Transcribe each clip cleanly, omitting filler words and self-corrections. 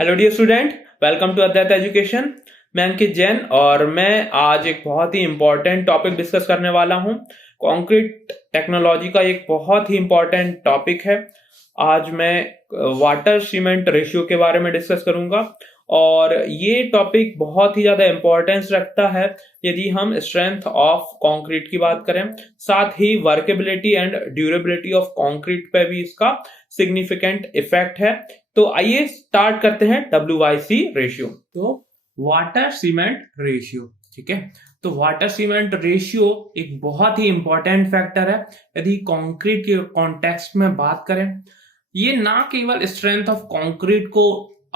Hello dear student, welcome to Advait education. मैं अंकित जैन और मैं आज एक बहुत ही इंपॉर्टेंट टॉपिक डिस्कस करने वाला हूं। कंक्रीट टेक्नोलॉजी का एक बहुत ही इंपॉर्टेंट टॉपिक है। आज मैं वाटर सीमेंट रेशियो के बारे में डिस्कस करूंगा और ये टॉपिक बहुत ही ज्यादा इंपॉर्टेंस रखता है यदि हम स्ट्रेंथ ऑफ कंक्रीट की बात करें। साथ ही workability and durability of concrete पे भी इसका सिग्निफिकेंट इफेक्ट है। तो आइए स्टार्ट करते हैं WYC रेशियो। तो वाटर सीमेंट रेशियो, ठीक है। तो वाटर सीमेंट रेशियो एक बहुत ही इंपॉर्टेंट फैक्टर है यदि कंक्रीट के कॉन्टेक्स्ट में बात करें। ये ना केवल स्ट्रेंथ ऑफ कंक्रीट को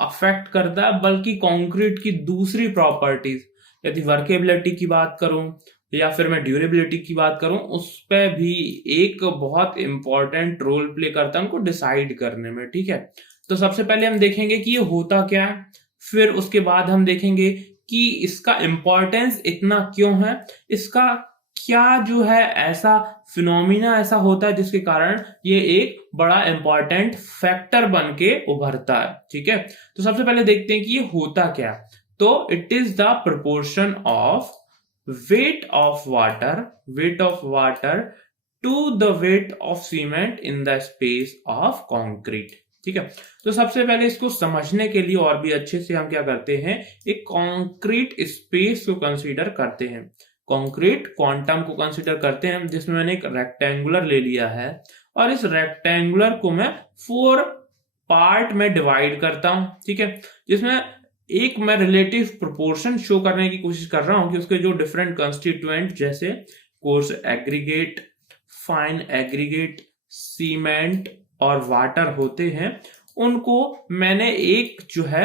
अफेक्ट करता है बल्कि कंक्रीट की दूसरी प्रॉपर्टीज, यदि वर्केबिलिटी की बात करूं या फिर मैं ड्यूरेबिलिटी की बात करूं, उस पर भी एक बहुत इंपॉर्टेंट रोल प्ले करता है उनको डिसाइड करने में, ठीक है। तो सबसे पहले हम देखेंगे कि ये होता क्या है, फिर उसके बाद हम देखेंगे कि इसका इंपॉर्टेंस इतना क्यों है, इसका क्या जो है ऐसा फिनोमिना ऐसा होता है जिसके कारण ये एक बड़ा इंपॉर्टेंट फैक्टर बन के उभरता है, ठीक है। तो सबसे पहले देखते हैं कि ये होता क्या है। तो it is the proportion of weight of water to the weight of cement in the space of concrete, ठीक है। तो सबसे पहले इसको समझने के लिए और भी अच्छे से हम क्या करते हैं, एक कंक्रीट स्पेस को कंसीडर करते हैं, कंक्रीट क्वांटम को कंसीडर करते हैं, जिसमें मैंने एक रेक्टेंगुलर ले लिया है और इस रेक्टेंगुलर को मैं 4 पार्ट में डिवाइड करता हूं, ठीक है। जिसमें एक मैं रिलेटिव प्रोपोर्शन शो करने की कोशिश कर रहा हूं कि उसके जो डिफरेंट कंस्टिट्यूएंट जैसे coarse aggregate, fine aggregate, cement और वाटर होते हैं, उनको मैंने एक जो है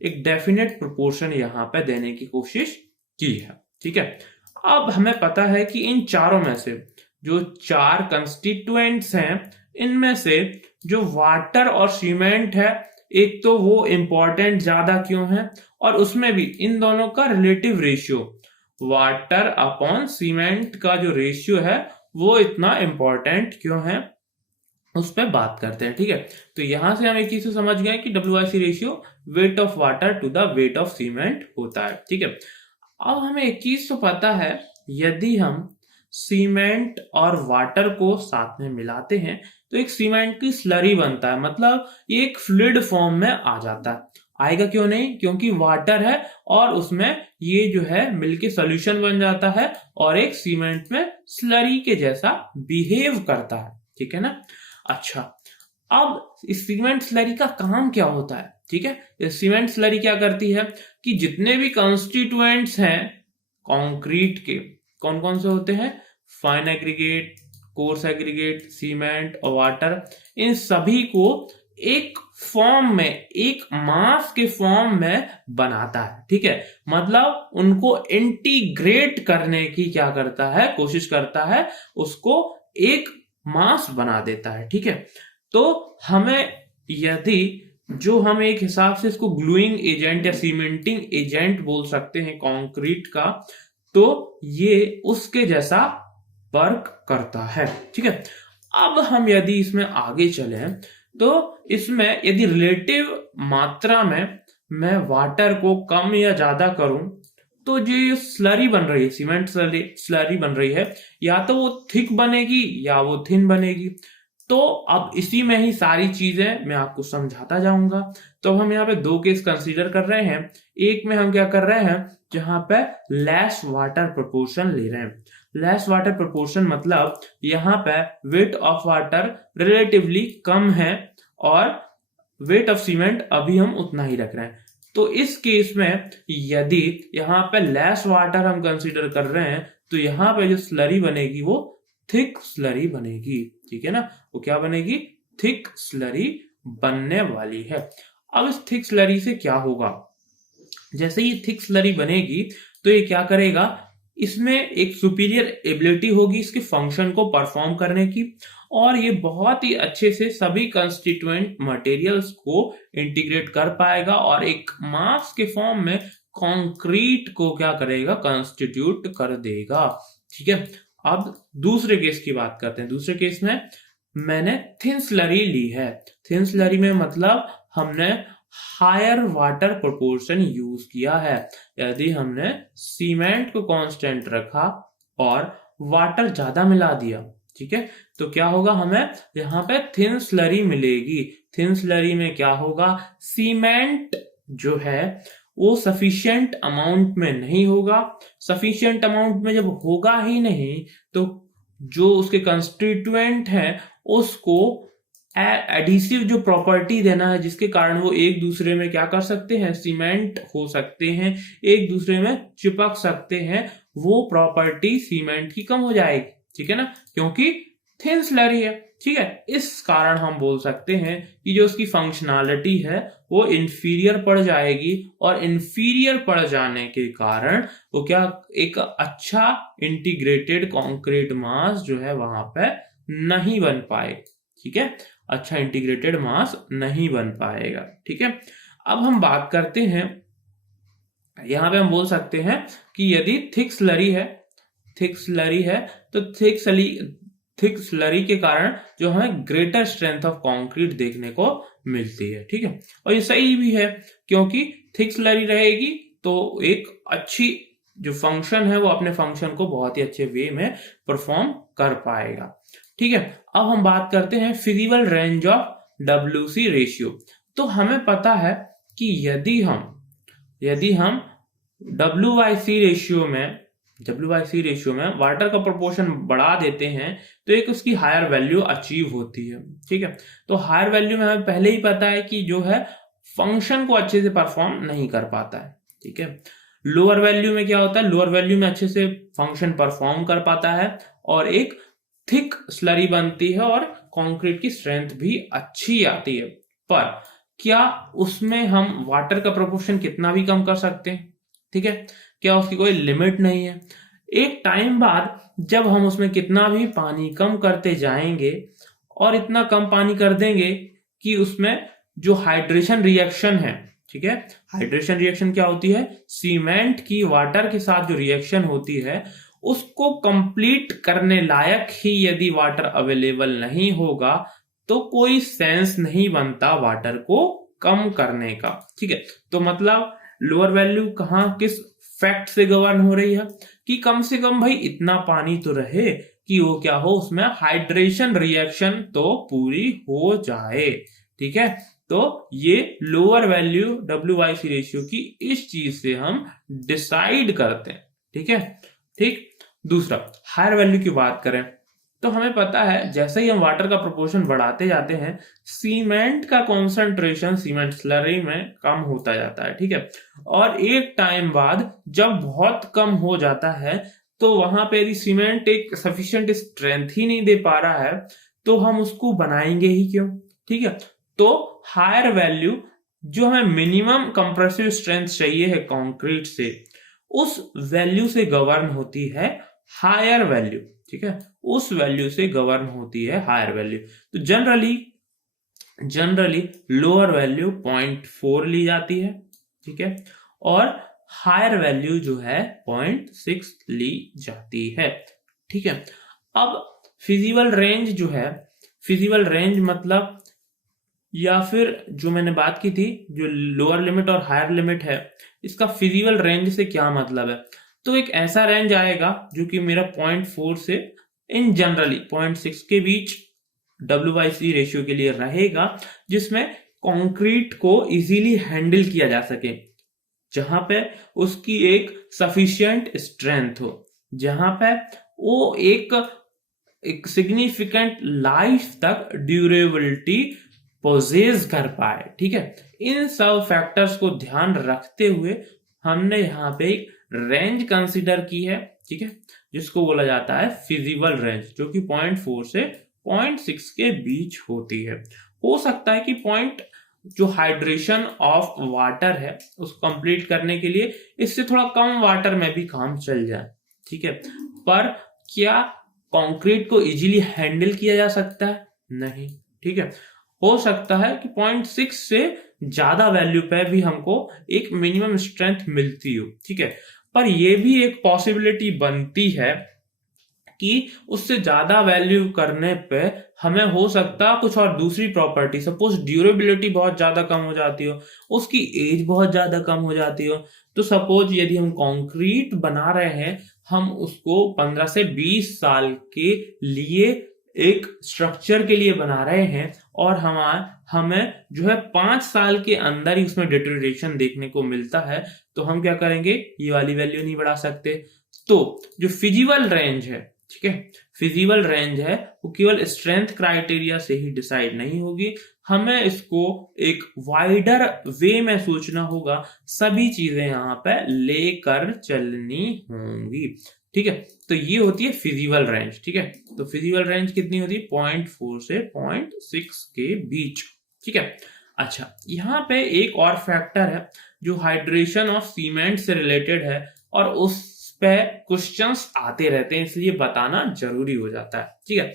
एक डेफिनेट प्रोपोर्शन यहां पे देने की कोशिश की है, ठीक है। अब हमें पता है कि इन चारों में से जो 4 कंस्टिट्यूएंट्स हैं, इनमें से जो वाटर और सीमेंट है, एक तो वो इंपॉर्टेंट ज्यादा क्यों है और उसमें भी इन दोनों का relative ratio, water upon cement का जो रेशियो है वो इतना इंपॉर्टेंट क्यों है, उस पर बात करते हैं, ठीक है। तो यहां से हम एक चीज समझ गए कि WYC ratio weight of water to the weight of cement होता है, ठीक है। अब हमें एक चीज तो पता है, यदि हम सीमेंट और वाटर को साथ में मिलाते हैं तो एक सीमेंट की स्लरी बनता है, मतलब ये एक फ्लूइड फॉर्म में आ जाता है। आएगा क्यों नहीं, क्योंकि वाटर है और उसमें ये जो है मिलके सॉल्यूशन बन जाता है और एक सीमेंट में स्लरी के जैसा बिहेव करता है, ठीक है ना। अच्छा, अब इस सीमेंट स्लरी का काम क्या होता है, ठीक है। इस सीमेंट स्लरी क्या करती है कि जितने भी कंस्टिट्यूएंट्स हैं कंक्रीट के, कौन कौन से होते हैं, fine aggregate, coarse aggregate, cement और वाटर, इन सभी को एक फॉर्म में, एक मास के फॉर्म में बनाता है, ठीक है। मतलब उनको इंटीग्रेट करने की क्या करता है, कोशिश करता है, उसको एक मास बना देता है, ठीक है। तो हमें यदि जो हम एक हिसाब से इसको ग्लूइंग एजेंट या सीमेंटिंग एजेंट बोल सकते हैं कंक्रीट का, तो ये उसके जैसा वर्क करता है, ठीक है। अब हम यदि इसमें आगे चले तो इसमें यदि रिलेटिव मात्रा में मैं वाटर को कम या ज्यादा करूं तो जो स्लरी बन रही है, सीमेंट स्लरी बन रही है, या तो वो थिक बनेगी या वो थिन बनेगी। तो अब इसी में ही सारी चीजें मैं आपको समझाता जाऊंगा। तो हम यहाँ पे 2 केस कंसीडर कर रहे हैं। एक में हम क्या कर रहे हैं, जहां पे लेस वाटर प्रोपोर्शन ले रहे हैं। लेस वाटर प्रोपोर्शन मतलब यहाँ पे वेट ऑफ वाटर रिलेटिवली कम है और वेट ऑफ सीमेंट अभी हम उतना ही रख रहे हैं। तो इस केस में यदि यहाँ पे लेस वाटर हम कंसीडर कर रहे हैं तो यहाँ पे जो स्लरी बनेगी वो थिक स्लरी बनेगी, ठीक है ना। वो क्या बनेगी, थिक स्लरी बनने वाली है। अब इस थिक स्लरी से क्या होगा, जैसे ये थिक स्लरी बनेगी तो ये क्या करेगा, इसमें एक सुपीरियर एबिलिटी होगी इसके फंक्शन को परफॉर्म करने की, और ये बहुत ही अच्छे से सभी कंस्टिट्यूएंट मटेरियल्स को इंटीग्रेट कर पाएगा और एक मास के फॉर्म में कंक्रीट को क्या करेगा, कंस्टिट्यूट कर देगा, ठीक है। अब दूसरे केस की बात करते हैं। दूसरे केस में मैंने थिन स्लरी ली है। थिन स्लरी में मतलब हमने हायर वाटर प्रोपोर्शन यूज किया है। यदि हमने सीमेंट को कांस्टेंट रखा और वाटर ज्यादा मिला दिया, ठीक है, तो क्या होगा, हमें यहाँ पे थिन स्लरी मिलेगी। थिन स्लरी में क्या होगा, सीमेंट जो है वो सफिशिएंट अमाउंट में नहीं होगा। सफिशिएंट अमाउंट में जब होगा ही नहीं तो जो उसके कंस्टिट्यूएंट है उसको एडिसिव जो प्रॉपर्टी देना है, जिसके कारण वो एक दूसरे में क्या कर सकते हैं, सीमेंट हो सकते हैं, एक दूसरे में चिपक सकते हैं, वो प्रॉपर्टी सीमेंट की कम हो जाएगी, ठीक है ना, क्योंकि थिन स्लरी है, ठीक है। इस कारण हम बोल सकते हैं कि जो उसकी फंक्शनैलिटी है वो इंफीरियर पड़ जाएगी, और इंफीरियर पड़ जाने के कारण वो क्या, एक अच्छा इंटीग्रेटेड कंक्रीट मास जो है वहां पे नहीं बन पाएगा, ठीक है, अच्छा इंटीग्रेटेड मास नहीं बन पाएगा, ठीक है। अब हम बात करते हैं, यहां पे हम बोल सकते हैं कि यदि थिक स्लरी है तो थिक स्लरी के कारण जो हमें ग्रेटर स्ट्रेंथ ऑफ कंक्रीट देखने को मिलती है, ठीक है। और ये सही भी है, क्योंकि थिक स्लरी रहेगी तो एक अच्छी जो फंक्शन है वो अपने फंक्शन को बहुत ही अच्छे वे में परफॉर्म कर पाएगा, ठीक है। अब हम बात करते हैं feasible range of WC ratio. तो हमें पता है कि यदि हम WYC रेशियो में वाटर का प्रोपोर्शन बढ़ा देते हैं तो एक उसकी हायर वैल्यू अचीव होती है, ठीक है। तो हायर वैल्यू में हमें पहले ही पता है कि जो है फंक्शन को अच्छे से परफॉर्म नहीं कर पाता है, ठीक है। लोअर वैल्यू में क्या होता है, लोअर वैल्यू में अच्छे से फंक्शन परफॉर्म कर पाता है और एक थिक स्लरी बनती है और कंक्रीट की स्ट्रेंथ भी अच्छी आती है। पर क्या उसमें हम वाटर का प्रोपोर्शन कितना भी कम कर सकते हैं, ठीक है, क्या उसकी कोई लिमिट नहीं है। एक टाइम बाद जब हम उसमें कितना भी पानी कम करते जाएंगे और इतना कम पानी कर देंगे कि उसमें जो हाइड्रेशन रिएक्शन है, ठीक है, हाइड्रेशन रिएक्शन क्या होती है, सीमेंट की वाटर के साथ जो रिएक्शन होती है उसको कंप्लीट करने लायक ही यदि वाटर अवेलेबल नहीं होगा तो कोई सेंस नहीं बनता वाटर को कम करने का, ठीक है। तो मतलब लोअर वैल्यू कहां किस फैक्ट से गवर्न हो रही है कि कम से कम भाई इतना पानी तो रहे कि वो क्या हो, उसमें हाइड्रेशन रिएक्शन तो पूरी हो जाए, ठीक है। तो ये लोअर वैल्यू WYC रेशियो की इस चीज से हम डिसाइड करते हैं, ठीक है, ठीक। दूसरा, हायर वैल्यू की बात करें तो हमें पता है जैसे ही हम वाटर का प्रोपोर्शन बढ़ाते जाते हैं सीमेंट का कॉन्सेंट्रेशन सीमेंट स्लरी में कम होता जाता है, ठीक है। और एक टाइम बाद जब बहुत कम हो जाता है तो वहां पे यदि सीमेंट एक सफिशिएंट स्ट्रेंथ ही नहीं दे पा रहा है तो हम उसको बनाएंगे ही क्यों, ठीक है। तो हायर वैल्यू जो हमें मिनिमम कंप्रेसिव स्ट्रेंथ चाहिए है कंक्रीट से, उस वैल्यू से गवर्न होती है हायर वैल्यू, ठीक है, उस वैल्यू से गवर्न होती है हायर वैल्यू। तो जनरली लोअर वैल्यू 0.4 ली जाती है, ठीक है, और हायर वैल्यू जो है 0.6 ली जाती है, ठीक है। अब फिजिबल रेंज जो है, फिजिबल रेंज मतलब, या फिर जो मैंने बात की थी जो लोअर लिमिट और हायर लिमिट है, इसका फिजिबल रेंज से क्या मतलब है, तो एक ऐसा रेंज आएगा जो कि मेरा 0.4 से इन जनरली 0.6 के बीच WYC रेशियो के लिए रहेगा, जिसमें कंक्रीट को इजीली हैंडल किया जा सके, जहां पे उसकी एक सफिशिएंट स्ट्रेंथ हो, जहां पे वो एक सिग्निफिकेंट लाइफ तक ड्यूरेबिलिटी पोजेस कर पाए, ठीक है। इन सब फैक्टर्स को ध्यान रखते हुए हमने यहाँ पे एक रेंज कंसीडर की है, ठीक है, जिसको बोला जाता है फिजिबल रेंज, जो कि 0.4 से 0.6 के बीच होती है। हो सकता है कि पॉइंट जो हाइड्रेशन ऑफ वाटर है उसको कंप्लीट करने के लिए इससे थोड़ा कम वाटर में भी काम चल जाए, ठीक है, पर क्या कंक्रीट को इजीली हैंडल किया जा सकता है, नहीं, ठीक है। हो सकता है कि 0.6 से ज्यादा वैल्यू पे भी हमको एक मिनिमम स्ट्रेंथ मिलती हो, ठीक है, पर यह भी एक पॉसिबिलिटी बनती है कि उससे ज्यादा वैल्यू करने पे हमें हो सकता है कुछ और दूसरी प्रॉपर्टी, सपोज ड्यूरेबिलिटी बहुत ज्यादा कम हो जाती हो, उसकी एज बहुत ज्यादा कम हो जाती हो। तो सपोज यदि हम कंक्रीट बना रहे हैं, हम उसको 15 से 20 साल के लिए एक स्ट्रक्चर के लिए बना रहे हैं, और हमें जो है 5 साल के अंदर ही उसमें डिटोरेशन देखने को मिलता है, तो हम क्या करेंगे, ये वाली वैल्यू नहीं बढ़ा सकते। तो जो फिजिबल रेंज है, ठीक है, फिजिबल रेंज है, वो केवल स्ट्रेंथ क्राइटेरिया से ही डिसाइड नहीं होगी, हमें इसको एक वाइडर वे में सोचना होगा, सभी चीजें यहाँ पे लेकर चलनी होंगी। ठीक है, तो ये होती है फिजिबल रेंज। ठीक है, तो फिजिबल रेंज कितनी होती है, 0.4 से 0.6 के बीच। ठीक है, अच्छा यहाँ पे एक और फैक्टर है जो हाइड्रेशन ऑफ सीमेंट से रिलेटेड है, और उस पे क्वेश्चंस आते रहते हैं, इसलिए बताना जरूरी हो जाता है। ठीक है,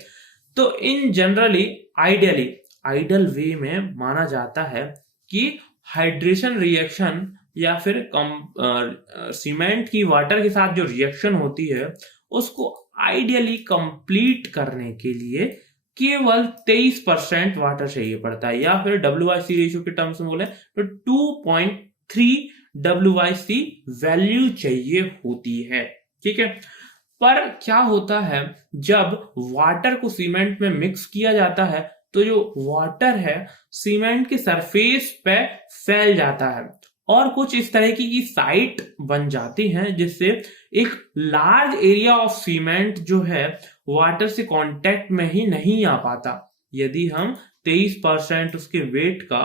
तो इन जनरली आइडियल वे में माना जाता है कि हाइड्रेशन रिएक्शन या फिर सीमेंट की वाटर के साथ जो रिएक्शन होती है, उसको आइडियली कंप्लीट करने के लिए केवल 23% वाटर चाहिए पड़ता है, या फिर WIC रेशियो के टर्म्स में बोले तो 2.3 WIC वैल्यू चाहिए होती है। ठीक है, पर क्या होता है, जब वाटर को सीमेंट में मिक्स किया जाता है, तो जो वाटर है सीमेंट के सरफेस पे फैल जाता है, और कुछ इस तरह की साइट बन जाती हैं, जिससे एक लार्ज एरिया ऑफ सीमेंट जो है वाटर से कांटेक्ट में ही नहीं आ पाता। यदि हम 23% उसके वेट का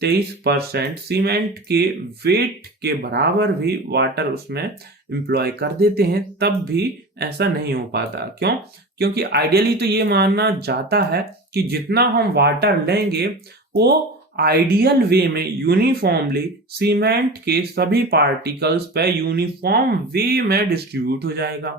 23% सीमेंट के वेट के बराबर भी वाटर उसमें एम्प्लॉय कर देते हैं, तब भी ऐसा नहीं हो पाता। क्यों? क्योंकि आइडियली तो ये मानना जाता है कि जितना हम वाटर लेंगे वो आइडियल वे में यूनिफॉर्मली सीमेंट के सभी पार्टिकल्स पे यूनिफॉर्म वे में डिस्ट्रीब्यूट हो जाएगा।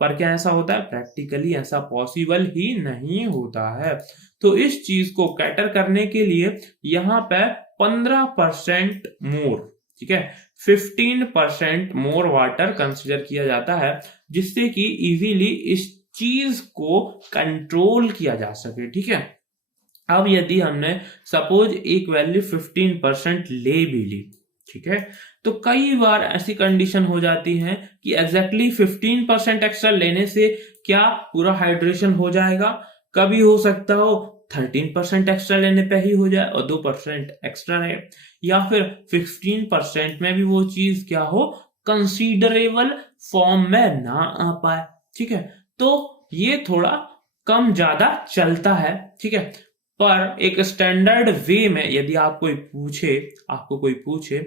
पर क्या ऐसा होता है? प्रैक्टिकली ऐसा पॉसिबल ही नहीं होता है। तो इस चीज को कैटर करने के लिए यहाँ पे 15% मोर, ठीक है, 15% मोर वाटर कंसिडर किया जाता है, जिससे कि इजीली इस चीज को कंट्रोल किया जा सके। ठीक है, अब यदि हमने सपोज एक वैल्यू 15% ले भी ली, ठीक है, तो कई बार ऐसी कंडीशन हो जाती है कि एग्जैक्टली 15% एक्स्ट्रा लेने से क्या पूरा हाइड्रेशन हो जाएगा? कभी हो सकता हो 13% एक्स्ट्रा लेने पे ही हो जाए और 2% एक्स्ट्रा रहे, या फिर 15% में भी वो चीज क्या हो, कंसीडरेबल फॉर्म में ना आ पाए। ठीक है, तो ये थोड़ा कम ज्यादा चलता है। ठीक है, पर एक स्टैंडर्ड वे में यदि आपको कोई पूछे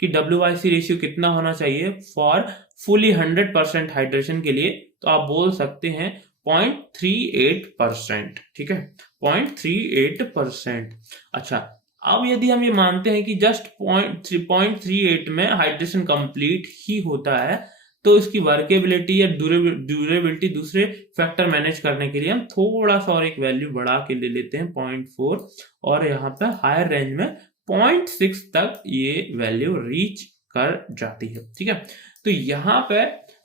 कि WIC रेशियो कितना होना चाहिए फॉर फुली 100% हाइड्रेशन के लिए, तो आप बोल सकते हैं 0.38%। ठीक है, 0.38%। अच्छा, अब यदि हम ये मानते हैं कि जस्ट 0.38 में हाइड्रेशन कंप्लीट ही होता है, तो इसकी वर्केबिलिटी या ड्यूरेबिलिटी दूसरे फैक्टर मैनेज करने के लिए हम थोड़ा सा और एक वैल्यू बढ़ा के ले लेते हैं 0.4, और यहाँ पे हायर रेंज में 0.6 तक ये वैल्यू रीच कर जाती है। ठीक है, तो यहाँ पे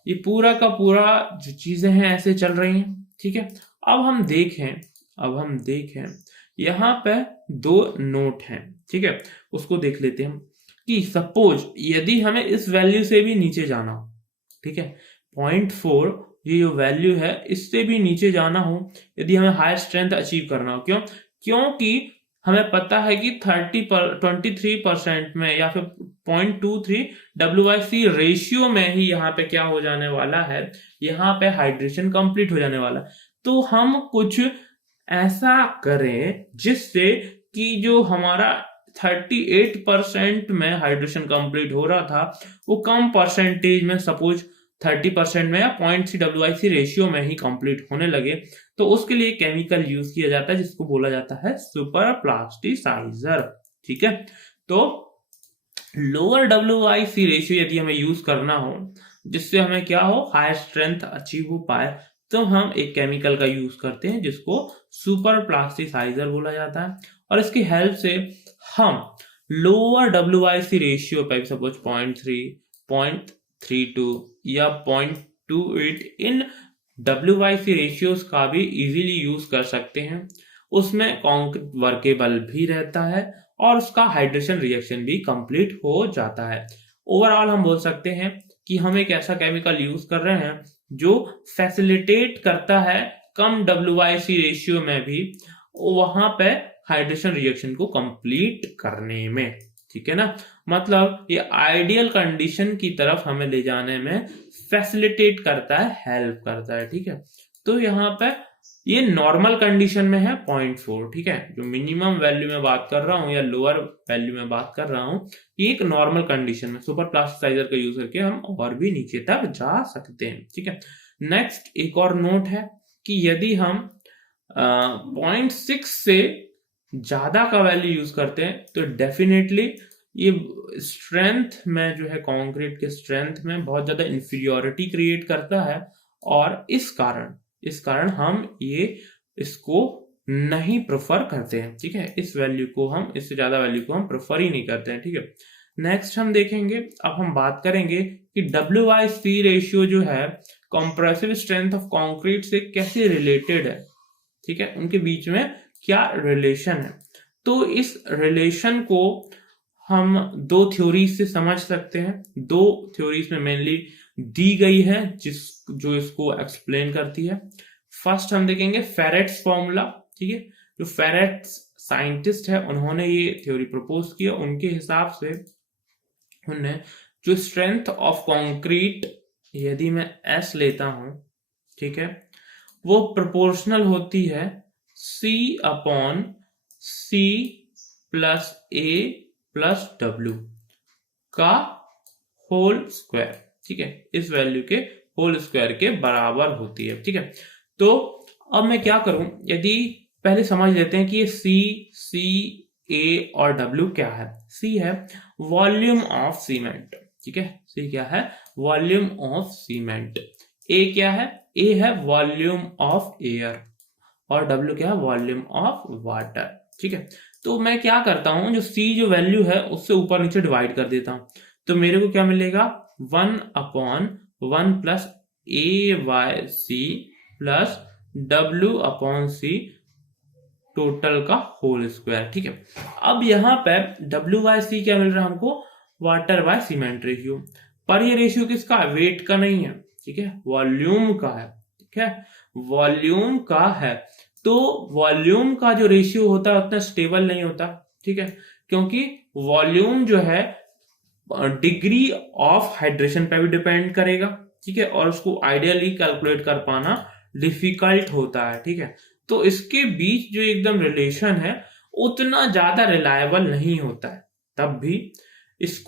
ये पूरा का पूरा जो चीजें हैं ऐसे चल रही हैं। ठीक है, अब हम देखें यहाँ पे 2 नोट हैं। ठीक है, उसको देख लेते हैं कि सपोज यदि हमें इस वैल्यू से भी नीचे जाना हो, ठीक है, 0.4 ये जो वैल्यू है इससे भी नीचे जाना हो, यदि हमें हायर स्ट्रेंथ अचीव करना हो, क्योंकि हमें पता है कि 23% में या फिर 0.23 WIC रेशियो में ही यहाँ पे क्या हो जाने वाला है, यहाँ पे हाइड्रेशन कंप्लीट हो जाने वाला है। तो हम कुछ ऐसा करें जिससे कि जो हमारा 38% में हाइड्रेशन कंप्लीट हो रहा था, वो कम परसेंटेज में, सपोज 30% में या 0.3 WIC रेशियो में ही कंप्लीट होने लगे। तो उसके लिए केमिकल यूज किया जाता है जिसको बोला जाता है सुपर प्लास्टिसाइजर। ठीक है, तो लोअर WIC रेशियो यदि हमें यूज करना हो जिससे हमें क्या हो, हायर स्ट्रेंथ अचीव हो पाए, तो हम एक केमिकल का यूज करते हैं जिसको सुपर प्लास्टिसाइजर बोला जाता है, और इसकी हेल्प से हम लोअर WIC रेशियो पे सपोज 0.3, 0.32 या 0.28 इन WIC रेशियोज का भी इजीली यूज कर सकते हैं। उसमें कंक्रीट वर्केबल भी रहता है और उसका हाइड्रेशन रिएक्शन भी कंप्लीट हो जाता है। ओवरऑल हम बोल सकते हैं कि हम एक ऐसा केमिकल यूज कर रहे हैं जो फैसिलिटेट करता है कम WIC रेशियो में भी वहां पे हाइड्रेशन रिएक्शन को कंप्लीट करने में, ठीक है ना। मतलब ये आइडियल कंडीशन की तरफ हमें ले जाने में फैसिलिटेट करता है, हेल्प करता है, ठीक है। तो यहाँ पे ये नॉर्मल कंडीशन में है 0.4, ठीक है। जो मिनिमम वैल्यू में बात कर रहा हूँ या लोअर वैल्यू में बात कर रहा हूँ, ये एक नॉर्मल कंडीशन में सुपर प्लास्टिसाइजर का यूज करके हम और भी नीचे तक जा सकते हैं, ठीक है। नेक्स्ट एक और नोट है कि यदि हम 0.6 से ज्यादा का वैल्यू यूज करते हैं तो डेफिनेटली ये स्ट्रेंथ में जो है कंक्रीट के स्ट्रेंथ में बहुत ज्यादा इंफीरियोरिटी क्रिएट करता है और इस कारण हम ये इसको नहीं प्रेफर करते हैं, ठीक है। इस वैल्यू को हम इससे ज्यादा वैल्यू को हम प्रेफर ही नहीं करते हैं, ठीक है। नेक्स्ट हम देखेंगे, अब हम बात करेंगे कि WIC रेशियो जो है कंप्रेसिव स्ट्रेंथ ऑफ कंक्रीट से कैसे रिलेटेड है, ठीक है। उनके बीच में क्या रिलेशन है। तो इस रिलेशन को हम दो थ्योरीज से समझ सकते हैं। दो थ्योरीज में मेनली दी गई है जो इसको एक्सप्लेन करती है। फर्स्ट हम देखेंगे फेरेट्स फॉर्मूला, ठीक है। जो फेरेट्स साइंटिस्ट है उन्होंने ये थ्योरी प्रपोज किया। उनके हिसाब से उन्होंने जो स्ट्रेंथ ऑफ कंक्रीट यदि मैं S लेता हूं, ठीक है, वो प्रोपोर्शनल होती है C/C plus A plus W का होल स्क्वायर, ठीक है। इस वैल्यू के होल स्क्वायर के बराबर होती है, ठीक है। तो अब मैं क्या करूं, यदि पहले समझ लेते हैं कि ये C, A और W क्या है। C है वॉल्यूम ऑफ सीमेंट, ठीक है। C क्या है, वॉल्यूम ऑफ सीमेंट। A क्या है, A है वॉल्यूम ऑफ एयर और W क्या है, वॉल्यूम ऑफ वाटर, ठीक है। तो मैं क्या करता हूं, जो C जो वैल्यू है उससे ऊपर नीचे डिवाइड कर देता हूं। तो मेरे को क्या मिलेगा, 1/1 plus AYC plus W/C total का होल स्क्वायर, ठीक है। अब यहाँ पे WIC क्या मिल रहा है हमको, वाटर बाय सीमेंट रेशियो। पर ये रेशियो किसका, वेट का नहीं है, ठीक है, वॉल्यूम का है, ठीक है, वॉल्यूम का है। तो वॉल्यूम का जो रेशियो होता है उतना स्टेबल नहीं होता, ठीक है, क्योंकि वॉल्यूम जो है डिग्री ऑफ हाइड्रेशन पे भी डिपेंड करेगा, ठीक है, और उसको आइडियली कैलकुलेट कर पाना डिफिकल्ट होता है, ठीक है। तो इसके बीच जो एकदम रिलेशन है उतना ज्यादा रिलायबल नहीं होता है, तब भी इस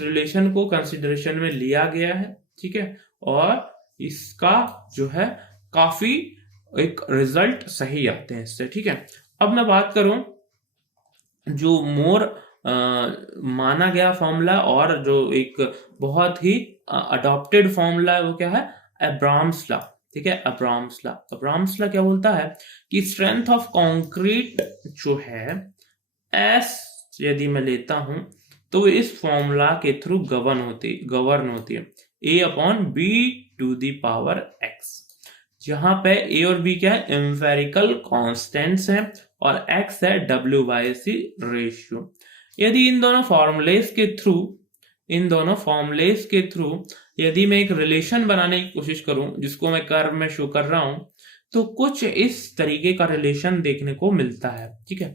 रिलेशन को कंसिडरेशन में लिया गया है, ठीक है, और इसका जो है काफी एक रिजल्ट सही आते हैं इससे, ठीक है। अब मैं बात करूं जो मोर माना गया फॉर्मूला और जो एक बहुत ही अडॉप्टेड फॉर्मूला है वो क्या है, अब्राम्स लॉ, ठीक है। अब्राम्स लॉ क्या बोलता है कि स्ट्रेंथ ऑफ कंक्रीट जो है S यदि मैं लेता हूं तो इस फॉर्मूला के थ्रू गवर्न होती है A/B⁴x, जहां पे A और B क्या है, एम्पेरिकल कांस्टेंट्स हैं और X है WIC रेशियो। यदि इन दोनों फॉर्मूलेस के थ्रू यदि मैं एक रिलेशन बनाने की कोशिश करूं जिसको मैं कर्व में शो कर रहा हूं, तो कुछ इस तरीके का रिलेशन देखने को मिलता है, ठीक है।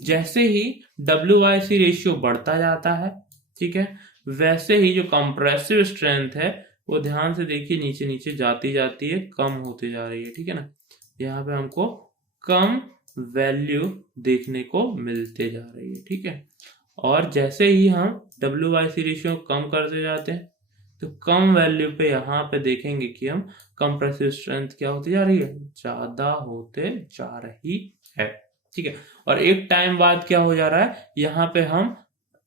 जैसे ही WIC रेशियो बढ़ता जाता है, ठीक है, वैसे ही जो कंप्रेसिव स्ट्रेंथ है वो ध्यान से देखिए नीचे नीचे जाती है, कम होती जा रही है, ठीक है ना। यहाँ पे हमको कम वैल्यू देखने को मिलते जा रही है, ठीक है। और जैसे ही हम WIC रेशियो कम करते जाते हैं तो कम वैल्यू पे यहाँ पे देखेंगे कि हम कंप्रेसिव स्ट्रेंथ क्या होती जा रही है, ज्यादा होते जा रही है, ठीक है। और एक टाइम बाद क्या हो जा रहा है, यहाँ पे हम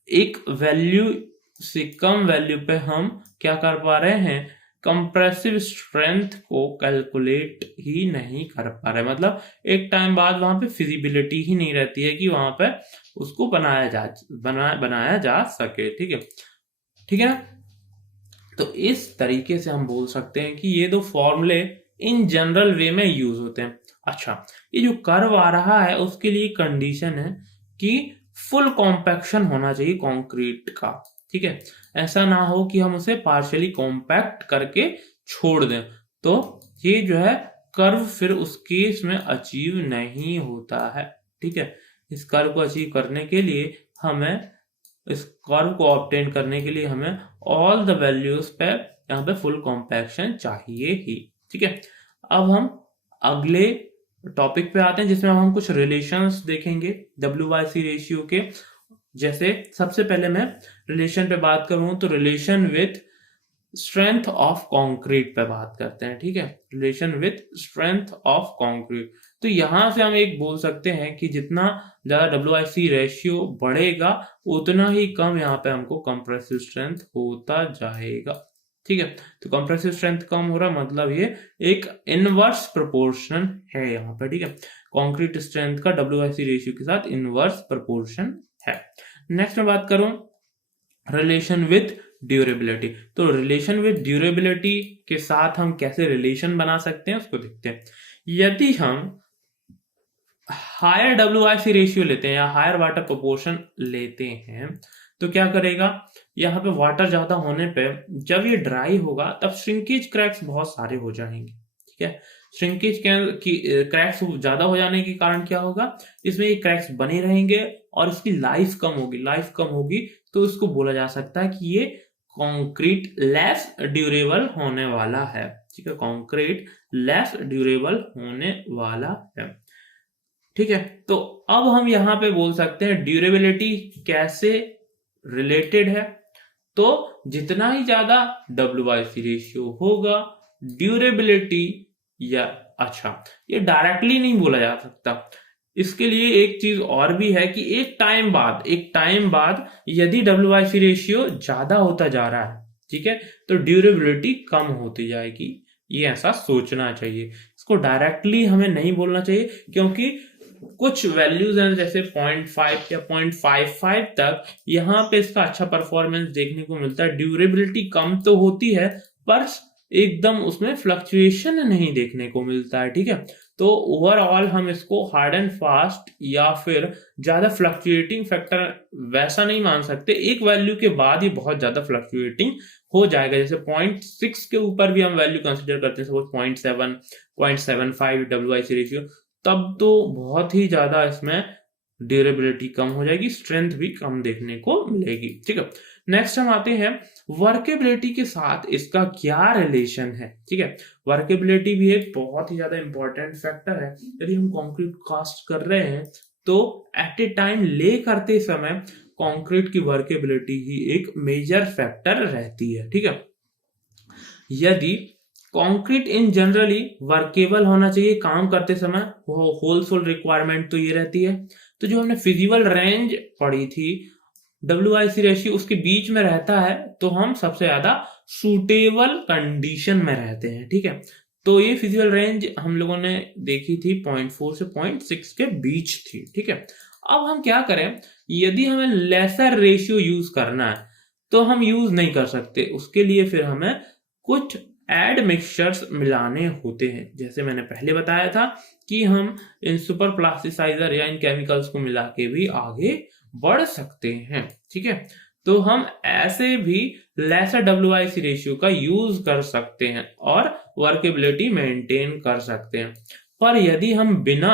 एक वैल्यू से कम वैल्यू पे हम क्या कर पा रहे हैं, कंप्रेसिव स्ट्रेंथ को कैलकुलेट ही नहीं कर पा रहे। मतलब एक टाइम बाद वहां पे फिजिबिलिटी ही नहीं रहती है कि वहां पे उसको बनाया जा सके, ठीक है ना। तो इस तरीके से हम बोल सकते हैं कि ये दो फॉर्मूले इन जनरल वे में यूज होते हैं अच्छा, ये जो कर्व आ रहा है उसके लिए कंडीशन है कि फुल कॉम्पैक्शन होना चाहिए कंक्रीट का, ठीक है। ऐसा ना हो कि हम उसे पार्शियली कॉम्पैक्ट करके छोड़ दें, तो ये जो है कर्व फिर उस केस में अचीव नहीं होता है, ठीक है। इस कर्व को अचीव करने के लिए हमें इस कर्व को ऑब्टेन करने के लिए हमें ऑल द वैल्यूज पे यहाँ पे फुल कॉम्पैक्शन चाहिए ही, ठीक है। अब हम अगले टॉपिक पे आते हैं जिसमें हम कुछ रिलेशंस देखेंगे WYC रेशियो के। जैसे सबसे पहले मैं रिलेशन पे बात करूं तो relation with strength of concrete पे बात करते हैं, ठीक है। Relation with strength of concrete, तो यहां से हम एक बोल सकते हैं कि जितना ज्यादा WIC रेशियो बढ़ेगा उतना ही कम यहाँ पे हमको कंप्रेसिव स्ट्रेंथ होता जाएगा, ठीक है। तो कंप्रेसिव स्ट्रेंथ कम हो रहा मतलब ये एक इनवर्स प्रोपोर्शन है यहाँ पे, ठीक है। कंक्रीट स्ट्रेंथ का WIC रेशियो के साथ इनवर्स प्रोपोर्शन है। नेक्स्ट मैं बात करूं रिलेशन विथ ड्यूरेबिलिटी, तो रिलेशन विथ ड्यूरेबिलिटी के साथ हम कैसे रिलेशन बना सकते हैं उसको देखते हैं। यदि हम हायर WIC रेशियो लेते हैं या हायर वाटर प्रोपोर्शन लेते हैं तो क्या करेगा, यहाँ पे वाटर ज्यादा होने पे जब ये ड्राई होगा तब श्रिंकेज क्रैक्स बहुत सारे हो जाएंगे, ठीक है। श्रिंकेज क्रैक्स ज्यादा हो जाने के कारण क्या होगा, इसमें ये क्रैक्स बने रहेंगे और इसकी लाइफ कम होगी। लाइफ कम होगी तो इसको बोला जा सकता है कि ये कंक्रीट लेस ड्यूरेबल होने वाला है, ठीक है। कंक्रीट लेस ड्यूरेबल होने वाला है, ठीक है। तो अब हम यहां पे बोल सकते हैं ड्यूरेबिलिटी कैसे रिलेटेड है, तो जितना ही ज्यादा WIC रेशियो होगा ड्यूरेबिलिटी या अच्छा ये डायरेक्टली नहीं बोला जा सकता, इसके लिए एक चीज और भी है कि एक टाइम बाद यदि WIC रेशियो ज्यादा होता जा रहा है, ठीक है, तो ड्यूरेबिलिटी कम होती जाएगी। ये ऐसा सोचना चाहिए, इसको डायरेक्टली हमें नहीं बोलना चाहिए क्योंकि कुछ वैल्यूज हैं जैसे 0.5 या 0.55 तक यहाँ पे इसका अच्छा परफॉर्मेंस देखने को मिलता है। ड्यूरेबिलिटी कम तो होती है पर एकदम उसमें फ्लक्चुएशन नहीं देखने को मिलता है, ठीक है। तो ओवरऑल हम इसको हार्ड एंड फास्ट या फिर ज्यादा फ्लक्चुएटिंग फैक्टर वैसा नहीं मान सकते। एक वैल्यू के बाद ये बहुत ज्यादा फ्लक्चुएटिंग हो जाएगा, जैसे 0.6 के ऊपर भी हम वैल्यू कंसिडर करते हैं, सपोज 0.7 0.75 WIC रेशियो, तब तो बहुत ही ज्यादा इसमें ड्यूरेबिलिटी कम हो जाएगी, स्ट्रेंथ भी कम देखने को मिलेगी, ठीक है। नेक्स्ट हम आते हैं वर्केबिलिटी के साथ इसका क्या रिलेशन है, ठीक है। वर्केबिलिटी भी एक बहुत ही ज्यादा इंपॉर्टेंट फैक्टर है। यदि हम कंक्रीट कास्ट कर रहे हैं तो एट ए टाइम ले करते समय कंक्रीट की वर्केबिलिटी ही एक मेजर फैक्टर रहती है, ठीक है। यदि कंक्रीट इन जनरली वर्केबल होना चाहिए काम करते समय, होलफुल रिक्वायरमेंट तो ये रहती है। तो जो हमने फिजिबल रेंज पढ़ी थी WIC रेशियो उसके बीच में रहता है तो हम सबसे ज्यादा सूटेबल कंडीशन में रहते हैं, ठीक है। तो ये फिजिबल रेंज हम लोगों ने देखी थी 0.4 से 0.6 के बीच थी, ठीक है। अब हम क्या करें, यदि हमें लेसर रेशियो यूज करना है तो हम यूज नहीं कर सकते, उसके लिए फिर हमें कुछ एड मिक्सचर्स मिलाने होते हैं। जैसे मैंने पहले बताया था कि हम इन सुपर प्लास्टिसाइजर या इन केमिकल्स को मिला के भी आगे बढ़ सकते हैं, ठीक है। तो हम ऐसे भी लेसर WIC रेशियो का यूज कर सकते हैं और वर्केबिलिटी मेंटेन कर सकते हैं। पर यदि हम बिना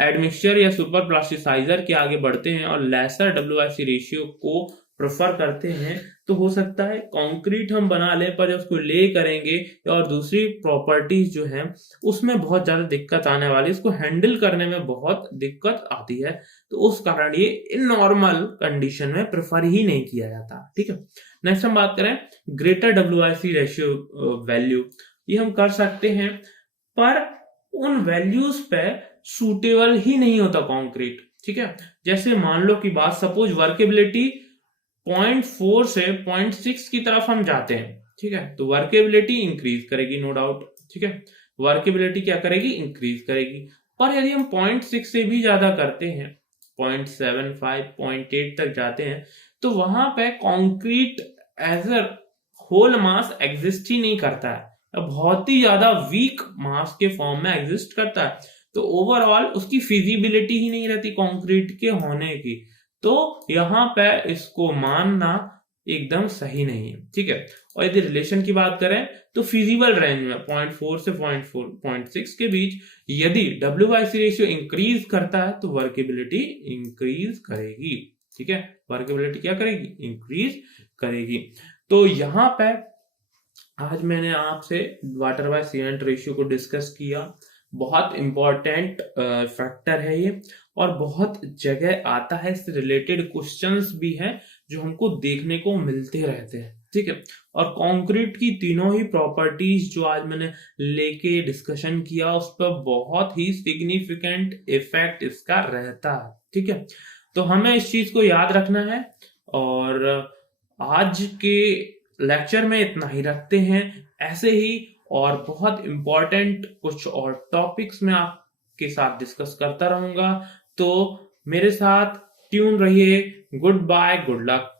एडमिक्सचर या सुपर प्लास्टिसाइजर के आगे बढ़ते हैं और लेसर WIC रेशियो को प्रेफर करते हैं तो हो सकता है कंक्रीट हम बना लें पर जब उसको ले करेंगे और दूसरी प्रॉपर्टीज जो हैं उसमें बहुत ज्यादा दिक्कत आने वाली, इसको हैंडल करने में बहुत दिक्कत आती है, तो उस कारण ये इन नॉर्मल कंडीशन में प्रेफर ही नहीं किया जाता, ठीक है। नेक्स्ट हम बात करें ग्रेटर WIC रेशियो वैल्यू, ये हम कर सकते हैं पर उन वैल्यूज पे सूटेबल ही नहीं होता कंक्रीट, ठीक है। जैसे मान लो की बात, सपोज वर्केबिलिटी 0.4 से 0.6 की तरफ हम जाते हैं, ठीक है, तो वर्केबिलिटी इंक्रीज करेगी नो डाउट, ठीक है। वर्केबिलिटी क्या करेगी, इंक्रीज करेगी। पर यदि हम 0.6 से भी ज्यादा करते हैं, 0.75 0.8 तक जाते हैं, तो वहां पे concrete as a whole mass exist ही नहीं करता है, बहुत ही ज्यादा वीक मास के फॉर्म में एग्जिस्ट करता है। तो ओवरऑल उसकी फिजिबिलिटी ही नहीं रहती कंक्रीट के होने की। तो यहाँ पे इसको मानना एकदम सही नहीं है, ठीक है। और यदि रिलेशन की बात करें तो फिजिबल रेंज में 0.4 से 0.6 के बीच यदि WYC रेशियो इंक्रीज करता है तो वर्केबिलिटी इंक्रीज करेगी, ठीक है। वर्केबिलिटी क्या करेगी? इंक्रीज करेगी। तो यहाँ पे आज मैंने आपसे वाटर बाय सीमेंट रेशियो को डिस्कस किया। बहुत इंपॉर्टेंट फैक्टर है ये, और बहुत जगह आता है, इससे रिलेटेड क्वेश्चंस भी हैं जो हमको देखने को मिलते रहते हैं, ठीक है। और कंक्रीट की तीनों ही प्रॉपर्टीज जो आज मैंने लेके डिस्कशन किया उस पर बहुत ही सिग्निफिकेंट इफेक्ट इसका रहता है, ठीक है। तो हमें इस चीज को याद रखना है। और आज के लेक्चर में इतना ही रखते हैं। ऐसे ही और बहुत इंपॉर्टेंट कुछ और टॉपिक्स में आपके साथ डिस्कस करता रहूंगा। तो मेरे साथ ट्यून रहिए। Goodbye, good luck.